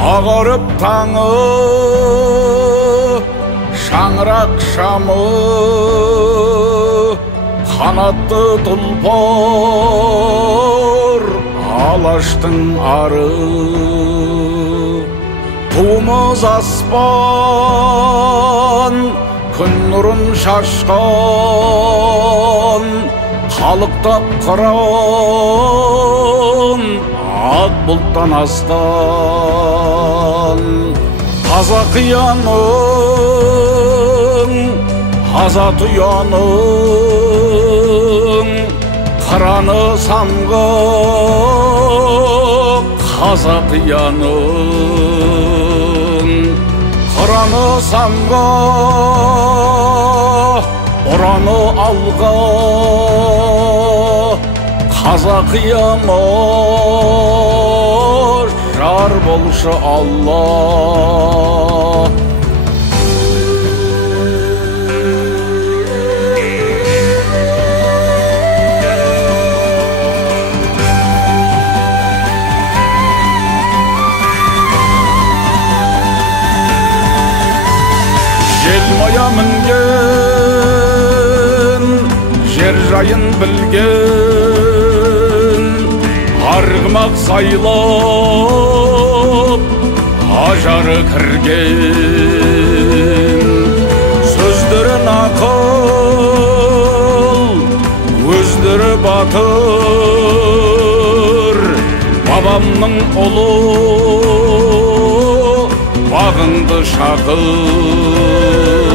Ағарып таңы, шаңырақ шамы, қанатты тұлпар, алаштың ары. Туымыз аспан, күн нұрын шашқан, қалықтап қыран, ақ бұлттан астан. Қазақ ұяның, азат ұяның, қыраны самғап, қазақ ұяның. Қыраны самға, ұраны алға, қазақ ұяны жар болшы Алла. Желмая мінген, жер жайын білген, арғымақ сайлап, ажары кірген. Сөздері нақыл, өздері батыр, бабамның ұлы, бағынды шақыр.